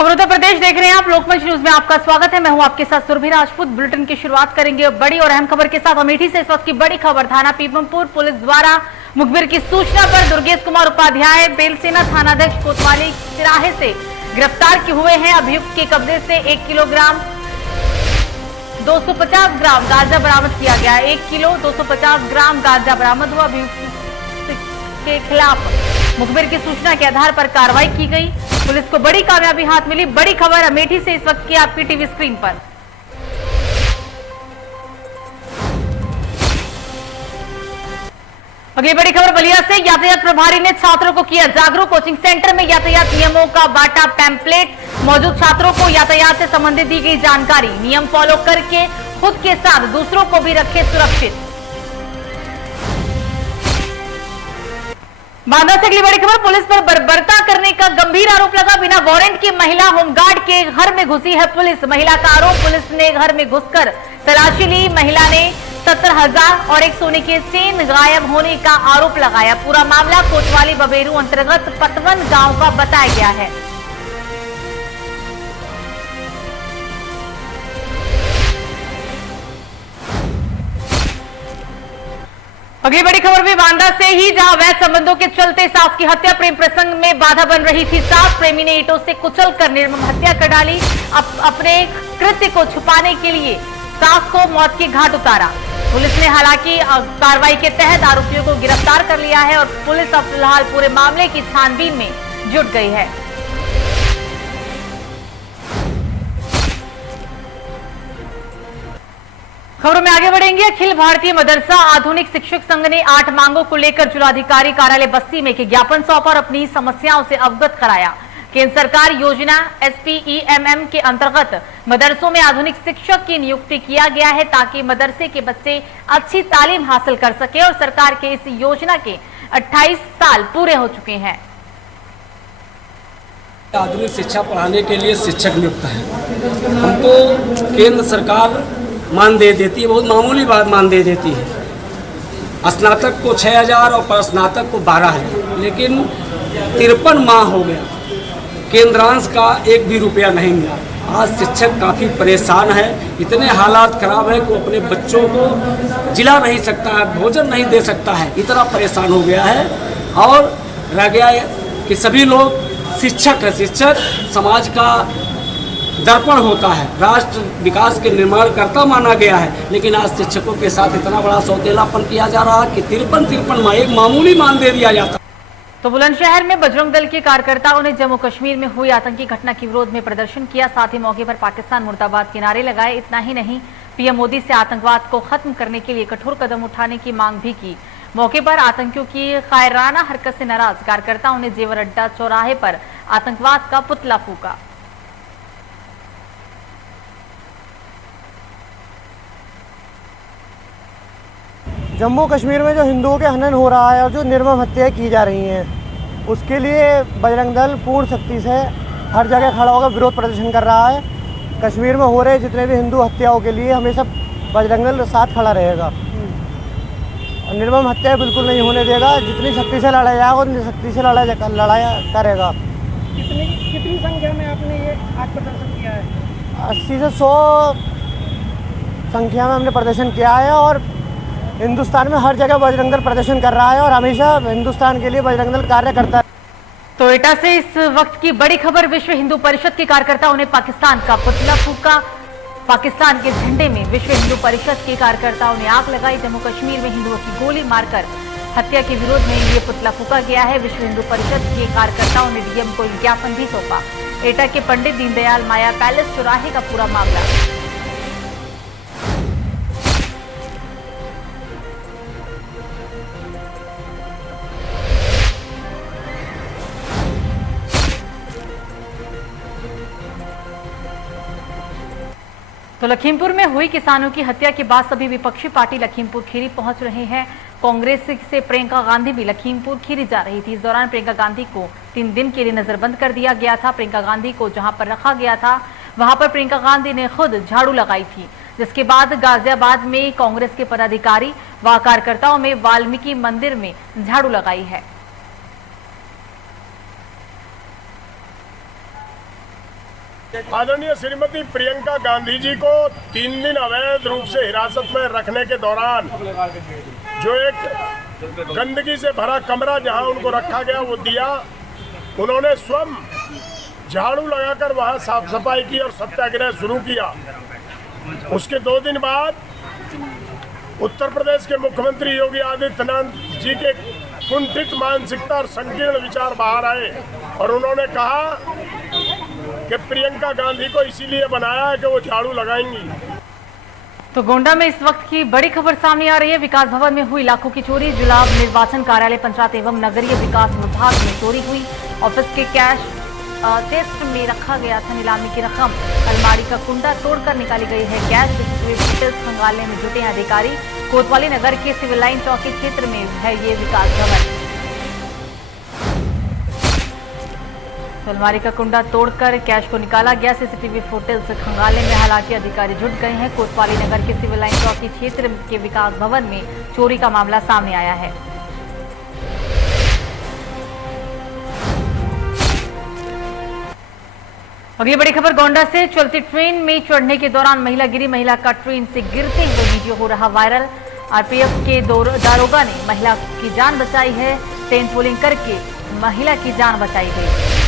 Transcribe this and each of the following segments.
खबर उत्तर प्रदेश देख रहे हैं आप। लोकमंच न्यूज में आपका स्वागत है। मैं हूं आपके साथ सुरभि राजपूत। बुलेटिन की शुरुआत करेंगे बड़ी और अहम खबर के साथ। अमेठी से इस वक्त की बड़ी खबर। थाना पीपमपुर पुलिस द्वारा मुखबिर की सूचना पर दुर्गेश कुमार उपाध्याय बेलसेना थानाध्यक्ष कोतवाली तिराहे से गिरफ्तार हुए हैं। अभियुक्त के कब्जे से 1 किलोग्राम 250 ग्राम गांजा बरामद किया गया। 1 किलो 250 ग्राम गांजा बरामद हुआ। अभियुक्त के खिलाफ मुखबिर की सूचना के आधार पर कार्रवाई की गई। पुलिस को बड़ी कामयाबी हाथ मिली। बड़ी खबर अमेठी से इस वक्त की आपकी टीवी स्क्रीन पर। अगली बड़ी खबर बलिया से। यातायात प्रभारी ने छात्रों को किया जागरूक। कोचिंग सेंटर में यातायात नियमों का बांटा पैम्पलेट। मौजूद छात्रों को यातायात से संबंधित दी गई जानकारी। नियम फॉलो करके खुद के साथ दूसरों को भी रखे सुरक्षित। बांदा से अगली बड़ी खबर। पुलिस पर बर्बरता करने का गंभीर आरोप लगा। बिना वारंट की महिला होमगार्ड के घर में घुसी है पुलिस। महिला का आरोप, पुलिस ने घर में घुसकर तलाशी ली। महिला ने 70,000 और एक सोने के चेन गायब होने का आरोप लगाया। पूरा मामला कोतवाली बबेरू अंतर्गत पतवन गांव का बताया गया है। अगली बड़ी खबर भी बांदा से ही, जहां अवैध संबंधों के चलते सास की हत्या। प्रेम प्रसंग में बाधा बन रही थी सास। प्रेमी ने ईंटों से कुचलकर निर्मम हत्या कर डाली। अपने कृत्य को छुपाने के लिए सास को मौत के घाट उतारा। पुलिस ने हालांकि कार्रवाई के तहत आरोपियों को गिरफ्तार कर लिया है और पुलिस अब फिलहाल पूरे मामले की छानबीन में जुट गई है। खबरों में आगे बढ़ेंगे। अखिल भारतीय मदरसा आधुनिक शिक्षक संघ ने 8 मांगों को लेकर जिलाधिकारी कार्यालय बस्ती में एक ज्ञापन सौंपा और अपनी समस्याओं से अवगत कराया। केंद्र सरकार योजना SPEMM के अंतर्गत मदरसों में आधुनिक शिक्षक की नियुक्ति किया गया है ताकि मदरसे के बच्चे अच्छी तालीम हासिल कर सके और सरकार के इस योजना के 28 साल पूरे हो चुके हैं। आधुनिक शिक्षा पढ़ाने के लिए शिक्षक नियुक्त है। हमको केंद्र सरकार मान दे देती है, बहुत मामूली बात मान दे देती है। स्नातक को 6,000 और स्नातक को 12,000, लेकिन 53 माह हो गया, केंद्रांश का 1 भी रुपया नहीं मिला। आज शिक्षक काफ़ी परेशान है। इतने हालात खराब है कि अपने बच्चों को जिला नहीं सकता है, भोजन नहीं दे सकता है, इतना परेशान हो गया है। और रह गया है कि सभी लोग शिक्षक है। शिक्षक समाज का दर्पण होता है, राष्ट्र विकास के निर्माण करता माना गया है, लेकिन आज शिक्षकों के साथ इतना बड़ा सौतेलापन किया जा रहा है कि 53 माह, एक मामूली मान दे दिया जाता। तो बुलंदशहर में बजरंग दल के कार्यकर्ताओं ने जम्मू कश्मीर में हुई आतंकी घटना के विरोध में प्रदर्शन किया। साथ ही मौके पर पाकिस्तान मुर्दाबाद के नारे लगाए। इतना ही नहीं, पीएम मोदी से आतंकवाद को खत्म करने के लिए कठोर कदम उठाने की मांग भी की। मौके पर आतंकियों की कायराना हरकत से नाराज कार्यकर्ताओं ने जेवर अड्डा चौराहे पर आतंकवाद का पुतला फूका। जम्मू कश्मीर में जो हिंदुओं के हनन हो रहा है और जो निर्मम हत्याएं की जा रही हैं, उसके लिए बजरंग दल पूर्ण शक्ति से हर जगह खड़ा होकर विरोध प्रदर्शन कर रहा है। कश्मीर में हो रहे जितने भी हिंदू हत्याओं के लिए हमेशा बजरंग दल साथ खड़ा रहेगा और निर्मम हत्याएं बिल्कुल नहीं होने देगा। जितनी शक्ति से लड़ा जाएगा उतनी शक्ति से लड़ाया करेगा। कितनी संख्या में आपने ये आज प्रदर्शन किया है? 80 से 100 संख्या में हमने प्रदर्शन किया है और हिंदुस्तान में हर जगह बजरंग दल प्रदर्शन कर रहा है और हमेशा हिंदुस्तान के लिए बजरंग दल कार्य करता है। तो एटा से इस वक्त की बड़ी खबर। विश्व हिंदू परिषद के कार्यकर्ताओं ने पाकिस्तान का पुतला फूका। पाकिस्तान के झंडे में विश्व हिंदू परिषद के कार्यकर्ताओं ने आग लगाई। जम्मू कश्मीर में हिंदुओं की गोली मारकर हत्या के विरोध में ये पुतला फूका गया है। विश्व हिंदू परिषद के कार्यकर्ताओं ने डीएम को ज्ञापन भी सौंपा। एटा के पंडित दीनदयाल माया पैलेस चौराहे का पूरा मामला। तो लखीमपुर में हुई किसानों की हत्या के बाद सभी विपक्षी पार्टी लखीमपुर खीरी पहुंच रहे हैं। कांग्रेस से प्रियंका गांधी भी लखीमपुर खीरी जा रही थी। इस दौरान प्रियंका गांधी को 3 दिन के लिए नजरबंद कर दिया गया था। प्रियंका गांधी को जहां पर रखा गया था वहां पर प्रियंका गांधी ने खुद झाड़ू लगाई थी, जिसके बाद गाजियाबाद में कांग्रेस के पदाधिकारी व कार्यकर्ताओं में वाल्मीकि मंदिर में झाड़ू लगाई है। आदरणीय श्रीमती प्रियंका गांधी जी को 3 दिन अवैध रूप से हिरासत में रखने के दौरान जो एक गंदगी से भरा कमरा जहां उनको रखा गया वो दिया, उन्होंने स्वयं झाड़ू लगाकर वहां साफ सफाई की और सत्याग्रह शुरू किया। उसके 2 दिन बाद उत्तर प्रदेश के मुख्यमंत्री योगी आदित्यनाथ जी के कुंठित मानसिकता और संकीर्ण विचार बाहर आए और उन्होंने कहा कि प्रियंका गांधी को इसीलिए बनाया है कि वो झाड़ू लगाएंगी। तो गोंडा में इस वक्त की बड़ी खबर सामने आ रही है। विकास भवन में हुई लाखों की चोरी। जिला निर्वाचन कार्यालय पंचायत एवं नगरीय विकास विभाग में चोरी हुई। ऑफिस के कैश टेस्ट में रखा गया था नीलामी की रकम। अलमारी का कुंडा तोड़कर निकाली गई है कैश। डिटेल्स खंगालने में जुटे हैं अधिकारी। कोतवाली नगर के सिविल लाइन चौकी क्षेत्र में है ये विकास भवन। तो अलमारी का कुंडा तोड़कर कैश को निकाला गया। सीसीटीवी फुटेज खंगालने में हालांकि अधिकारी जुट गए हैं। कोतवाली नगर के सिविल लाइन चौकी क्षेत्र के विकास भवन में चोरी का मामला सामने आया है। अगली बड़ी खबर गोंडा से। चलती ट्रेन में चढ़ने के दौरान महिला गिरी। महिला का ट्रेन से गिरते हुए वीडियो हो रहा वायरल। आरपीएफ के दारोगा ने महिला की जान बचाई है। ट्रेन पुलिंग करके महिला की जान बचाई गई।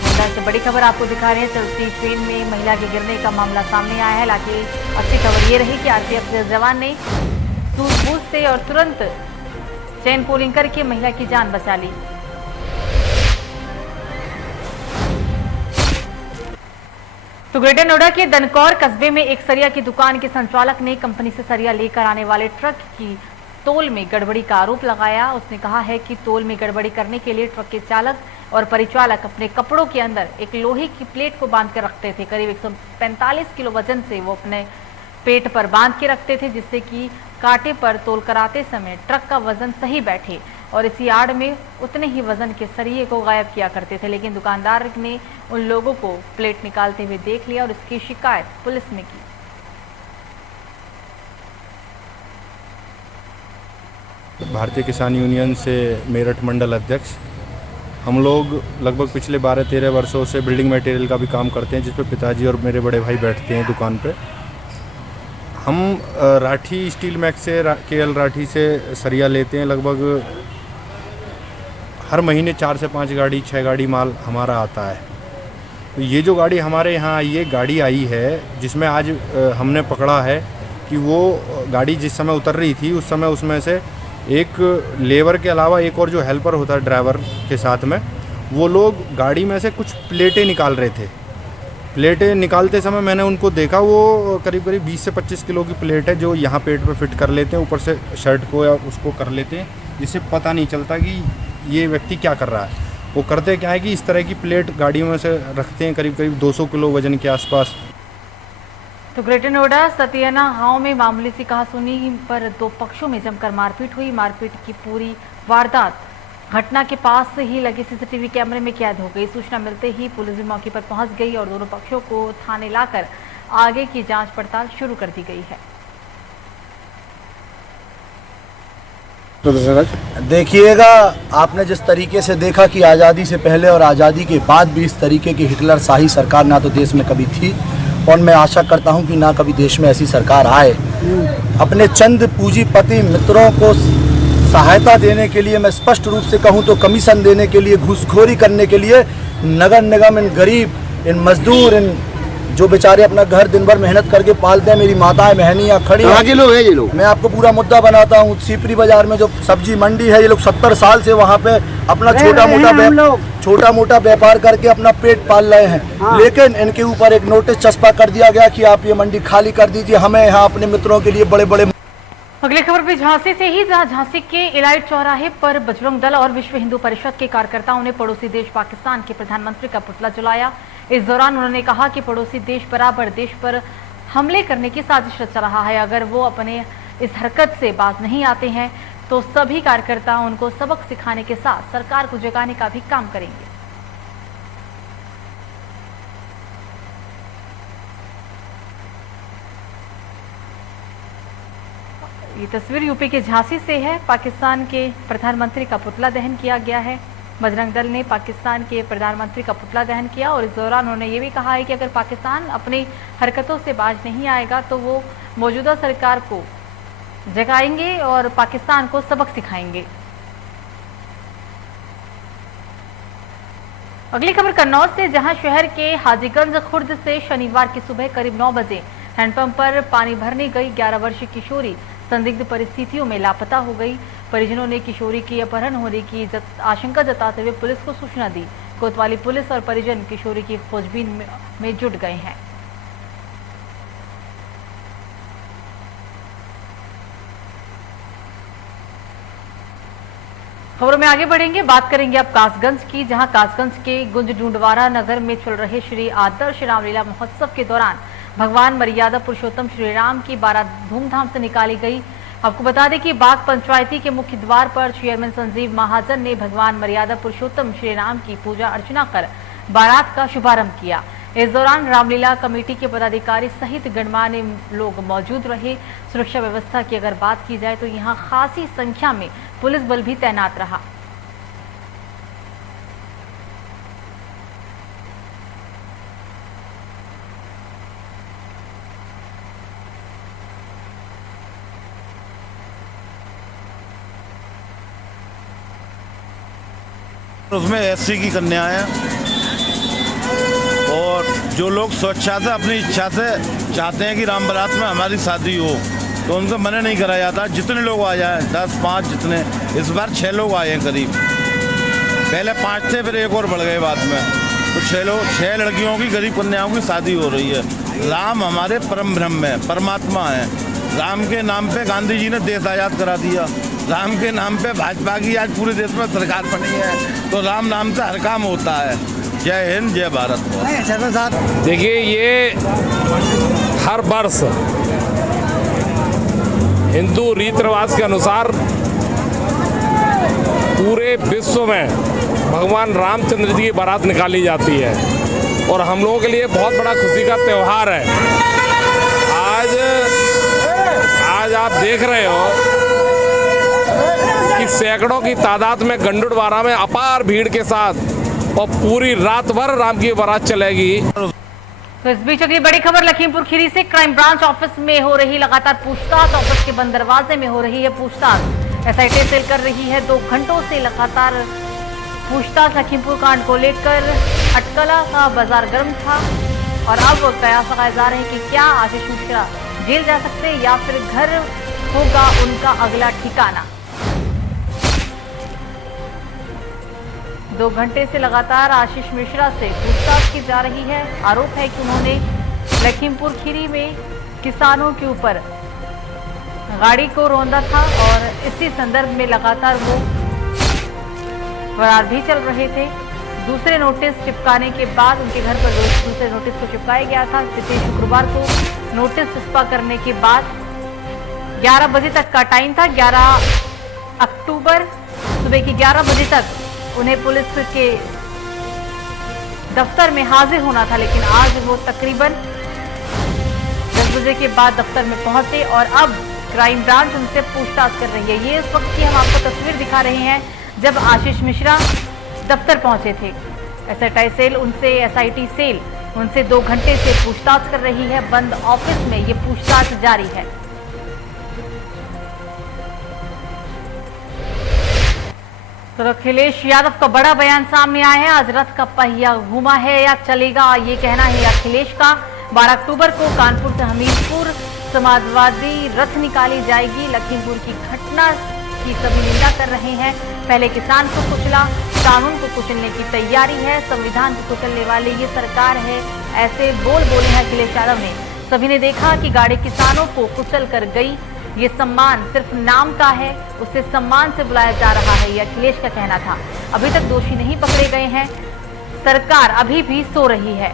गोंडा से बड़ी खबर आपको दिखा रहे हैं। चलती ट्रेन में महिला के गिरने का मामला सामने आया है। हालांकि अच्छी खबर ये रही कि आरपीएफ के जवान ने सूझबूझ से और तुरंत चेन पुलिंग करके महिला की जान बचा ली। तो ग्रेटर नोएडा के दनकौर कस्बे में एक सरिया की दुकान के संचालक ने कंपनी से सरिया लेकर आने वाले ट्रक की तोल में गड़बड़ी का आरोप लगाया। उसने कहा है कि तोल में गड़बड़ी करने के लिए ट्रक के चालक और परिचालक अपने कपड़ों के अंदर एक लोहे की प्लेट को बांध कर रखते थे। करीब 145 किलो वजन से वो अपने पेट पर बांध के रखते थे, जिससे कि कांटे पर तोल कराते समय ट्रक का वजन सही बैठे और इसी आड़ में उतने ही वजन के सरिये को गायब किया करते थे। लेकिन दुकानदार ने उन लोगों को प्लेट निकालते हुए देख लिया और इसकी शिकायत पुलिस में की। भारतीय किसान यूनियन से मेरठ मंडल अध्यक्ष। हम लोग लगभग पिछले 12-13 वर्षों से बिल्डिंग मटेरियल का भी काम करते हैं, जिस पे पिताजी और मेरे बड़े भाई बैठते हैं दुकान पे। हम राठी स्टील मैक्स से KL राठी से सरिया लेते हैं। लगभग हर महीने 4 से 5 गाड़ी 6 गाड़ी माल हमारा आता है। तो ये जो गाड़ी हमारे यहाँ आई है, गाड़ी आई है जिसमें आज हमने पकड़ा है कि वो गाड़ी जिस समय उतर रही थी उस समय उसमें से एक लेबर के अलावा एक और जो हेल्पर होता है ड्राइवर के साथ में, वो लोग गाड़ी में से कुछ प्लेटें निकाल रहे थे। प्लेटें निकालते समय मैंने उनको देखा, वो करीब करीब 20 से 25 किलो की प्लेट है जो यहाँ पेट पे फिट कर लेते हैं, ऊपर से शर्ट को या उसको कर लेते हैं, जिससे पता नहीं चलता कि ये व्यक्ति क्या कर रहा है। वो करते क्या है कि इस तरह की प्लेट गाड़ियों में से रखते हैं, करीब करीब 200 किलो वजन के आसपास। तो ग्रेटर नोएडा सतियाना गांव में मामूली सी कहासुनी पर 2 पक्षों में जमकर मारपीट हुई। मारपीट की पूरी वारदात घटना के पास से ही लगे सीसीटीवी कैमरे में कैद हो गई। सूचना मिलते ही पुलिस भी मौके पर पहुंच गई और दोनों पक्षों को थाने लाकर आगे की जांच पड़ताल शुरू कर दी गई है। देखिएगा, आपने जिस तरीके से देखा कि आज़ादी से पहले और आज़ादी के बाद भी इस तरीके की हिटलर शाही सरकार ना तो देश में कभी थी और मैं आशा करता हूं कि ना कभी देश में ऐसी सरकार आए। अपने चंद पूंजीपति मित्रों को सहायता देने के लिए, मैं स्पष्ट रूप से कहूं तो कमीशन देने के लिए, घूसखोरी करने के लिए नगर निगम इन गरीब, इन मजदूर, इन जो बेचारे अपना घर दिन भर मेहनत करके पालते हैं, मेरी माताएं बहनियाँ खड़ी हैं। ये लोग मैं आपको पूरा मुद्दा बनाता हूँ। सीपरी बाजार में जो सब्जी मंडी है, ये लोग 70 साल से वहाँ पे अपना छोटा मोटा व्यापार करके अपना पेट पाल रहे हैं। हाँ। लेकिन इनके ऊपर एक नोटिस चस्पा कर दिया गया कि आप ये मंडी खाली कर दीजिए, हमें यहाँ अपने मित्रों के लिए बड़े बड़े। अगली खबर भी झांसी से ही, जहां झांसी के इलाइट चौराहे पर बजरंग दल और विश्व हिंदू परिषद के कार्यकर्ताओं ने पड़ोसी देश पाकिस्तान के प्रधानमंत्री का पुतला जलाया। इस दौरान उन्होंने कहा कि पड़ोसी देश बराबर देश पर हमले करने की साजिश रच रहा है। अगर वो अपने इस हरकत से बाज नहीं आते हैं तो सभी कार्यकर्ता उनको सबक सिखाने के साथ सरकार को जगाने का भी काम करेंगे। ये तस्वीर यूपी के झांसी से है। पाकिस्तान के प्रधानमंत्री का पुतला दहन किया गया है। बजरंग दल ने पाकिस्तान के प्रधानमंत्री का पुतला दहन किया और इस दौरान उन्होंने ये भी कहा है कि अगर पाकिस्तान अपनी हरकतों से बाज नहीं आएगा तो वो मौजूदा सरकार को जगाएंगे और पाकिस्तान को सबक सिखाएंगे। अगली खबर कन्नौज से, जहां शहर के हाजीगंज खुर्द से शनिवार की सुबह करीब 9 बजे हैंडपंप पर पानी भरने गई 11 वर्षीय किशोरी संदिग्ध परिस्थितियों में लापता हो गई। परिजनों ने किशोरी की अपहरण होने की आशंका जताते हुए पुलिस को सूचना दी। कोतवाली पुलिस और परिजन किशोरी की खोजबीन में जुट गए हैं। खबरों में आगे बढ़ेंगे, बात करेंगे अब कासगंज की, जहां कासगंज के गुंज डूंडवारा नगर में चल रहे श्री आदर्श रामलीला महोत्सव के दौरान भगवान मर्यादा पुरुषोत्तम श्री राम की बारात धूमधाम से निकाली गई। आपको बता दें कि बाग पंचायती के मुख्य द्वार पर चेयरमैन संजीव महाजन ने भगवान मर्यादा पुरुषोत्तम श्री राम की पूजा अर्चना कर बारात का शुभारंभ किया। इस दौरान रामलीला कमेटी के पदाधिकारी सहित गणमान्य लोग मौजूद रहे। सुरक्षा व्यवस्था की अगर बात की जाए तो यहां खासी संख्या में पुलिस बल भी तैनात रहा। उसमें एससी की कन्या है और जो लोग स्वेच्छा से अपनी इच्छा से चाहते हैं कि राम बारात में हमारी शादी हो तो उनको मना नहीं करा जाता। जितने लोग आ जाए 10, 5 जितने, इस बार 6 लोग आए हैं करीब। पहले 5 थे, फिर एक और बढ़ गए बाद में, तो 6 लड़कियों की गरीब कन्याओं की शादी हो रही है। राम हमारे परम ब्रह्म है, परमात्मा है। राम के नाम पे गांधी जी ने देश आज़ाद करा दिया। राम के नाम पे भाजपा की आज पूरे देश में सरकार बनी है, तो राम नाम से हर काम होता है। जय हिंद, जय भारत। देखिए, ये हर वर्ष हिंदू रीति रिवाज के अनुसार पूरे विश्व में भगवान रामचंद्र जी की बारात निकाली जाती है और हम लोगों के लिए बहुत बड़ा खुशी का त्यौहार है। आज आप देख रहे हो कि सैकड़ों की तादाद में गंडुड़वारा में अपार भीड़ के साथ और पूरी रात भर राम की बारात चलेगी। तो इस बीच अगली बड़ी खबर लखीमपुर खीरी से, क्राइम ब्रांच ऑफिस में हो रही लगातार पूछताछ। ऑफिस के बंद दरवाजे में हो रही है पूछताछ। एसआईटी सेल कर रही है 2 घंटों से लगातार पूछताछ। लखीमपुर कांड को लेकर अटकला का बाजार गर्म था और अब कयास लगाए जा रहे हैं कि क्या आशीष मिश्रा जेल जा सकते हैं या फिर घर होगा उनका अगला ठिकाना। 2 घंटे से लगातार आशीष मिश्रा से पूछताछ की जा रही है। आरोप है कि उन्होंने लखीमपुर खीरी में किसानों के ऊपर गाड़ी को रौंदा था और इसी संदर्भ में लगातार वो फरार भी चल रहे थे। दूसरे नोटिस चिपकाने के बाद उनके घर पर दूसरे नोटिस को चिपकाया गया था। पिछले शुक्रवार को नोटिस चिपका करने के बाद 11 बजे तक का टाइम था। 11 अक्टूबर सुबह की 11 बजे तक उन्हें पुलिस के दफ्तर में हाजिर होना था, लेकिन आज वो तकरीबन 10 बजे के बाद दफ्तर में पहुंचे और अब क्राइम ब्रांच उनसे पूछताछ कर रही है। ये इस वक्त की हम आपको तस्वीर दिखा रहे हैं जब आशीष मिश्रा दफ्तर पहुंचे थे। एसआईटी सेल उनसे 2 घंटे से पूछताछ कर रही है। बंद ऑफिस में ये पूछताछ जारी है। तो अखिलेश यादव का बड़ा बयान सामने आया है। आज रथ का पहिया घूमा है या चलेगा, ये कहना है अखिलेश का। 12 अक्टूबर को कानपुर से हमीरपुर समाजवादी रथ निकाली जाएगी। लखीमपुर की घटना की सभी निंदा कर रहे हैं। पहले किसान को कुचला, कानून को कुचलने की तैयारी है। संविधान को कुचलने वाली ये सरकार है, ऐसे बोले हैं अखिलेश यादव ने। सभी ने देखा कि गाड़ी किसानों को कुचल कर गई। ये सम्मान सिर्फ नाम का है, उसे सम्मान से बुलाया जा रहा है, ये अखिलेश का कहना था। अभी तक दोषी नहीं पकड़े गए हैं, सरकार अभी भी सो रही है।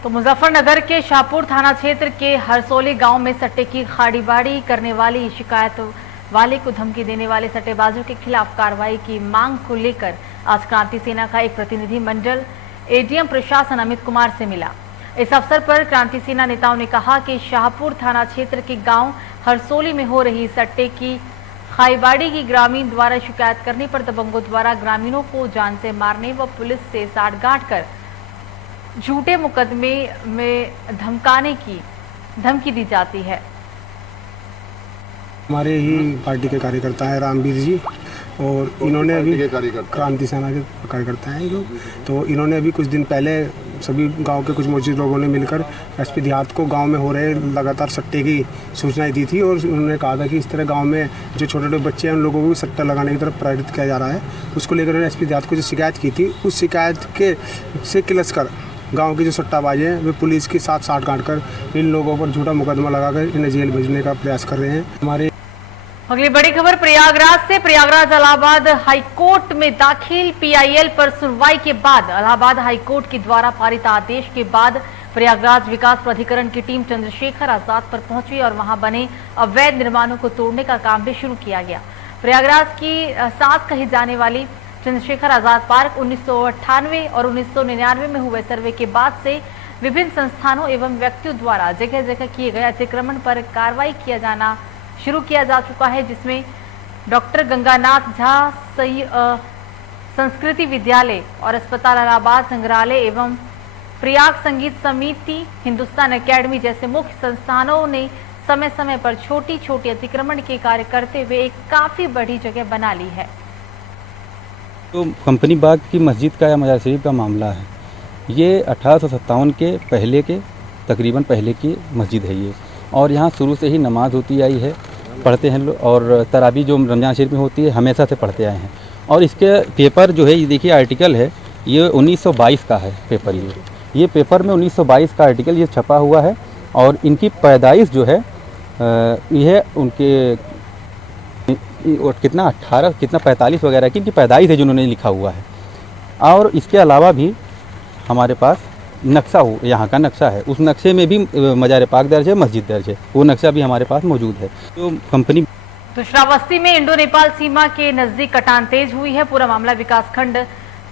तो तो मुजफ्फरनगर के शाहपुर थाना क्षेत्र के हरसोली गांव में सट्टे की खाड़ीबाड़ी करने वाली शिकायत वाले को धमकी देने वाले सट्टेबाजों के खिलाफ कार्रवाई की मांग को लेकर आज क्रांति सेना का एक प्रतिनिधि मंडल एडीएम प्रशासन अमित कुमार से मिला। इस अवसर पर क्रांति सेना नेताओं ने कहा कि शाहपुर थाना क्षेत्र के गांव हरसोली में हो रही सट्टे की खाईबाड़ी की ग्रामीण द्वारा शिकायत करने पर दबंगों द्वारा ग्रामीणों को जान से मारने व पुलिस से साठगांठ कर झूठे मुकदमे में धमकाने की धमकी दी जाती है। हमारे ही पार्टी के कार्यकर्ता है रामवीर जी, और इन्होंने अभी क्रांति सेना के कार्यकर्ता हैं जो, तो इन्होंने अभी कुछ दिन पहले सभी गांव के कुछ मौजूद लोगों ने मिलकर एसपी देहात को गांव में हो रहे लगातार सट्टे की सूचनाएं दी थी, और उन्होंने कहा था कि इस तरह गांव में जो छोटे छोटे बच्चे हैं उन लोगों को सट्टा लगाने की तरफ प्रेरित किया जा रहा है। उसको लेकर उन्होंने एसपी देहात को जो शिकायत की थी, उस शिकायत के से किलस कर गांव के जो सट्टाबाज हैं वे पुलिस के साथ साठगांठ कर इन लोगों पर झूठा मुकदमा लगाकर इन्हें जेल भेजने का प्रयास कर रहे हैं। हमारे अगली बड़ी खबर प्रयागराज से। प्रयागराज इलाहाबाद हाईकोर्ट में दाखिल पीआईएल पर सुनवाई के बाद इलाहाबाद हाईकोर्ट के द्वारा पारित आदेश के बाद प्रयागराज विकास प्राधिकरण की टीम चंद्रशेखर आजाद पर पहुंची और वहां बने अवैध निर्माणों को तोड़ने का काम भी शुरू किया गया। प्रयागराज की सांस कही जाने वाली चंद्रशेखर आजाद पार्क 1998 और 1999 में हुए सर्वे के बाद से विभिन्न संस्थानों एवं व्यक्तियों द्वारा जगह जगह किए गए अतिक्रमण पर कार्रवाई किया जाना शुरू किया जा चुका है, जिसमें डॉक्टर गंगानाथ झा संस्कृति विद्यालय और अस्पताल इलाहाबाद संग्रहालय एवं प्रयाग संगीत समिति हिंदुस्तान एकेडमी जैसे मुख्य संस्थानों ने समय समय पर छोटी छोटी अतिक्रमण के कार्य करते हुए एक काफी बड़ी जगह बना ली है। तो कंपनी बाग की मस्जिद का या मजार शरीफ का मामला है। ये 1857 के पहले के तकरीबन पहले की मस्जिद है ये, और यहाँ शुरू से ही नमाज होती आई है, पढ़ते हैं लोग, और तरावी जो रमज़ान शरीफ में होती है हमेशा से पढ़ते आए हैं। और इसके पेपर जो है ये देखिए आर्टिकल है, ये 1922 का है पेपर। ये पेपर में 1922 का आर्टिकल ये छपा हुआ है, और इनकी पैदाइश जो है यह उनके और कितना 18 कितना 45 वगैरह की इनकी पैदाइश है जो उन्होंने लिखा हुआ है। और इसके अलावा भी हमारे पास नक्शा हो, यहाँ का नक्शा है, उस नक्शे में भी मजार पाक दर्ज है, मस्जिद दर्ज है, वो नक्शा भी हमारे पास मौजूद है। तो कंपनी तो श्रावस्ती में इंडो नेपाल सीमा के नजदीक कटान तेज हुई है। पूरा मामला विकासखंड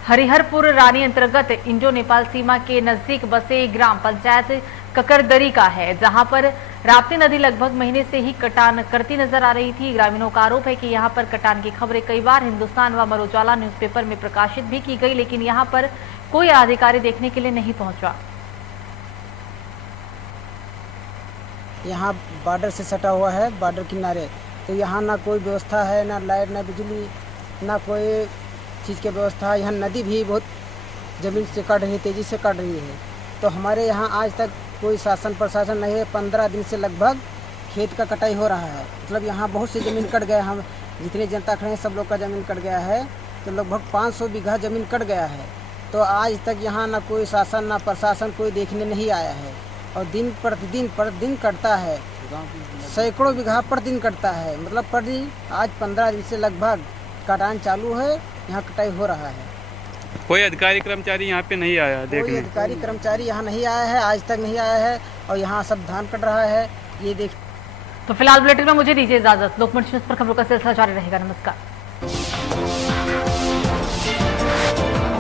हरिहरपुर रानी अंतर्गत इंडो नेपाल सीमा के नजदीक बसे ग्राम पंचायत ककरदरी का है, जहां पर राप्ती नदी लगभग महीने से ही कटान करती नजर आ रही थी। ग्रामीणों का आरोप है कि यहां पर कटान की खबरें कई बार हिंदुस्तान व अमर उजाला न्यूज़पेपर में प्रकाशित भी की गई, लेकिन यहां पर कोई अधिकारी देखने के लिए नहीं पहुंचा। यहाँ बॉर्डर से सटा हुआ है, बॉर्डर किनारे, तो यहाँ ना कोई व्यवस्था है, ना लाइट, ना बिजली, ना कोई चीज़ की व्यवस्था। यहाँ नदी भी बहुत ज़मीन से कट रही, तेज़ी से कट रही है। तो हमारे यहाँ आज तक कोई शासन प्रशासन नहीं है। 15 दिन से लगभग खेत का कटाई हो रहा है, मतलब यहाँ बहुत सी ज़मीन कट गया। हम जितने जनता खड़े हैं सब लोग का ज़मीन कट गया है, तो लगभग 500 बीघा ज़मीन कट गया है। तो आज तक यहाँ ना कोई शासन ना प्रशासन कोई देखने नहीं आया है, और दिन प्रतिदिन कटता है, सैकड़ों बीघा प्रतिदिन कटता है, मतलब प्रतिदिन। आज 15 दिन से लगभग कटान चालू है, यहाँ कटाई हो रहा है। कोई अधिकारी कर्मचारी यहाँ पे नहीं आया देखने? कोई अधिकारी कर्मचारी यहाँ नहीं आया है, आज तक नहीं आया है, और यहाँ सब धान कट रहा है, ये देख। तो फिलहाल बुलेटिन में मुझे दीजिए इजाजत। लोकमत न्यूज़ पर खबरों का सिलसिला जारी रहेगा। नमस्कार।